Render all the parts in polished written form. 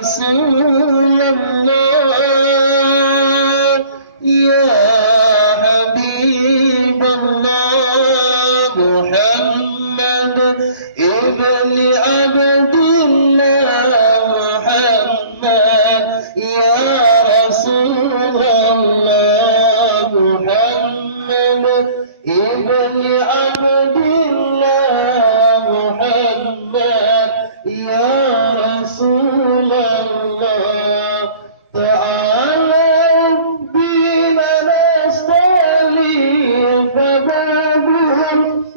رسول الله يا حبيب الله محمد ابن عبد الله محمد يا رسول الله محمد ابن عبد الله محمد يا رسول الله تعالى بنا نستعين فباب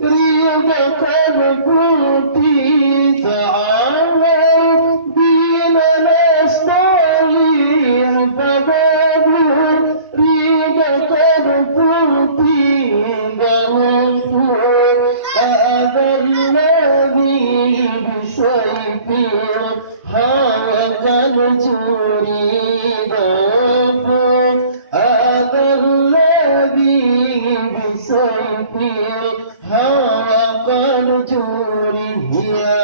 رضاك الكرسي تعالى بنا نستعين فباب رضاك الكرسي هذا الذي بسيفه هاوك الجريد هذا الذي بسيفه هاوك الجريد يا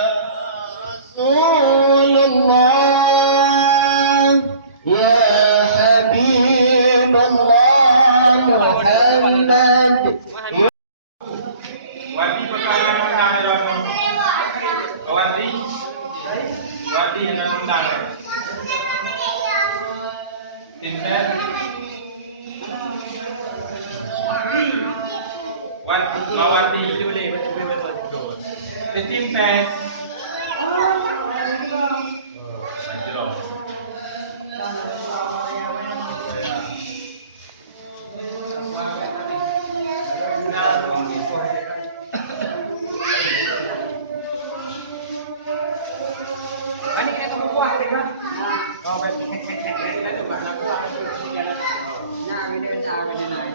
رسول الله يا حبيب الله محمد Wadi perkara menang Rono. Wadi dengan menang. Tindak. Wadi itu boleh betul. Tim pes. Manjro. Ani kayak kamu kuah kan? Oh, baik. Kita coba nak kuah tu jalan. Nah, ini macam ini naik.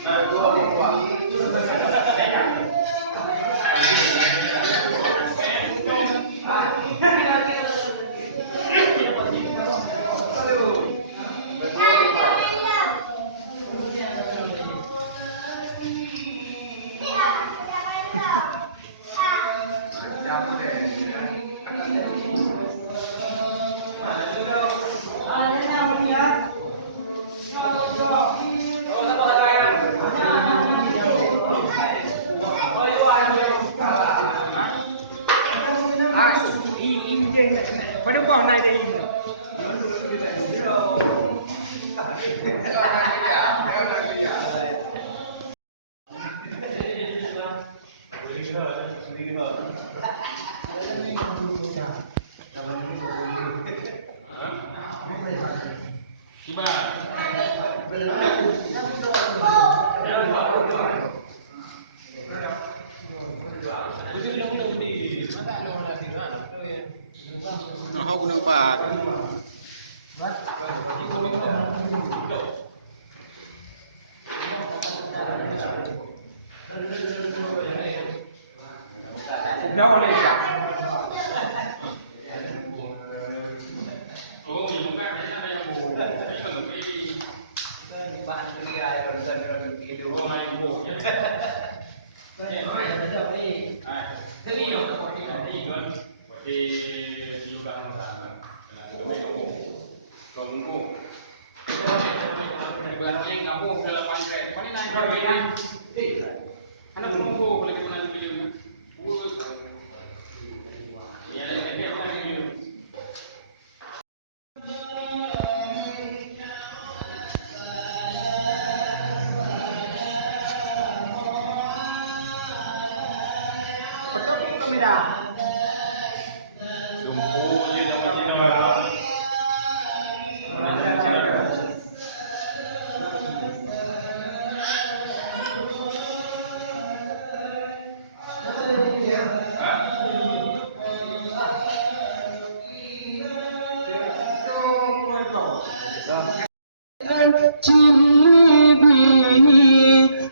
Nah, dua kuah. Pada buang naik dari ini. Aku nampak. Dah boleh tak? Oh, ini bukan macam yang bu. Ini lebih. Bahan dia yang dan itu. Oh, main bu. Ya, ada ni. Jadi yang seperti ini kan, di juga sama. Kampung. Barang yang kampung dalam pangkat. Mana nak berbeda? Anak kampung boleh kita nak video. Ya, ini apa video? Betul beda. Jumpu je dapat Cina lah.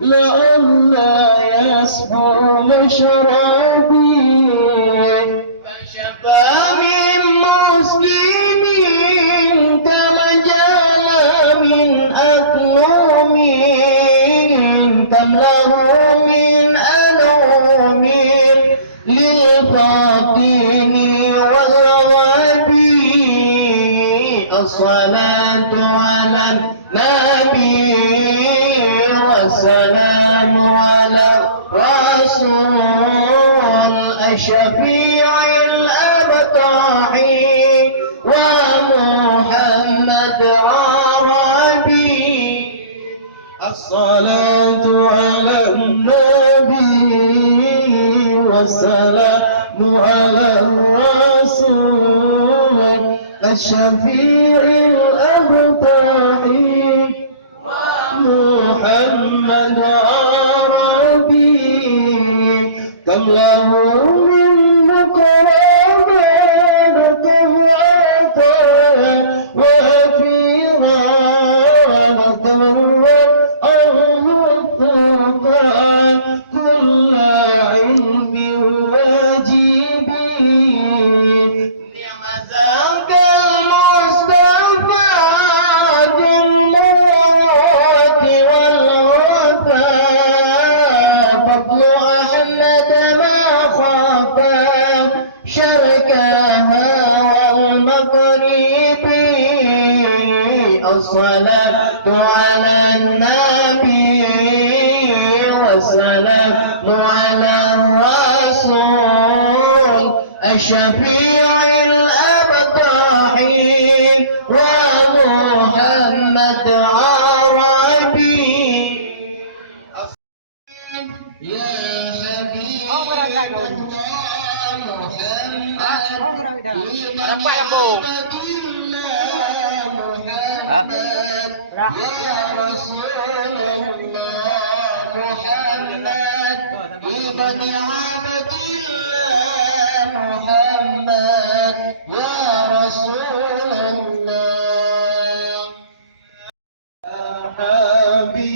لئلا يسبو مشربي فشفى من مسلم كما جاء من أكلوم كم له من ألوم الفطين والغبي الصلاة على النبي والسلام على الرسول الشفيع الأبطحي ومحمد عربي الصلاة على النبي والسلام على الرسول الشفيع الأبطحي ومحمد عربي كم له من مقربات وفي ظلمة مرت الطوفان كل علم واجب نعم ذاك المصطفى بالموت والوفاء فضل أحمد ما خفى شركها والمغرب الصلاة على النبي والسلام على الرسول الشفيع الأبطحي ومحمد عربي يا حبيب الله محمد يا رسول الله محمد ابن عبد الله محمد يا رسول الله يا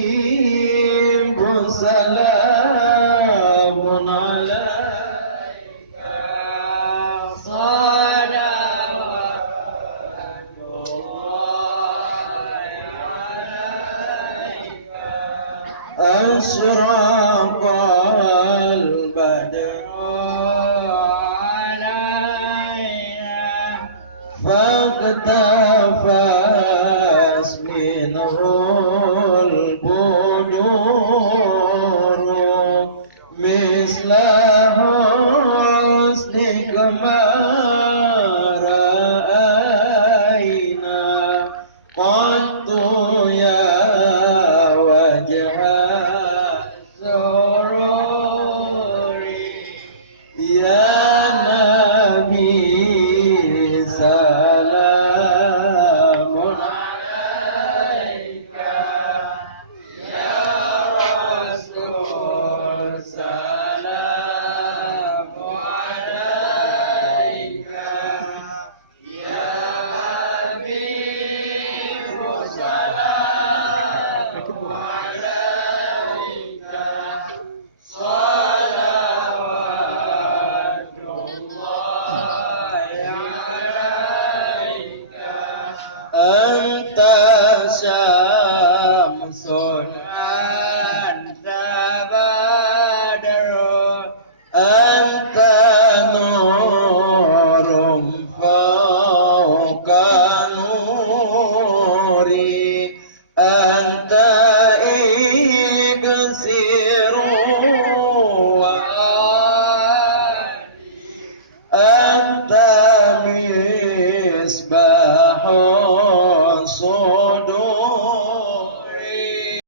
حبيب سلام عليك صلوات أشرق البدر علينا فاقتفت منه البدور مثل حسنك ما رأينا قط يا وجه السرور يا نبي سلام عليك يا رسول سلام عليك يا حبيب سلام عليك صلوات الله عليك أنت شمس أنت بدر أنت نور فوق نوري أنت إكسير أنت مصباح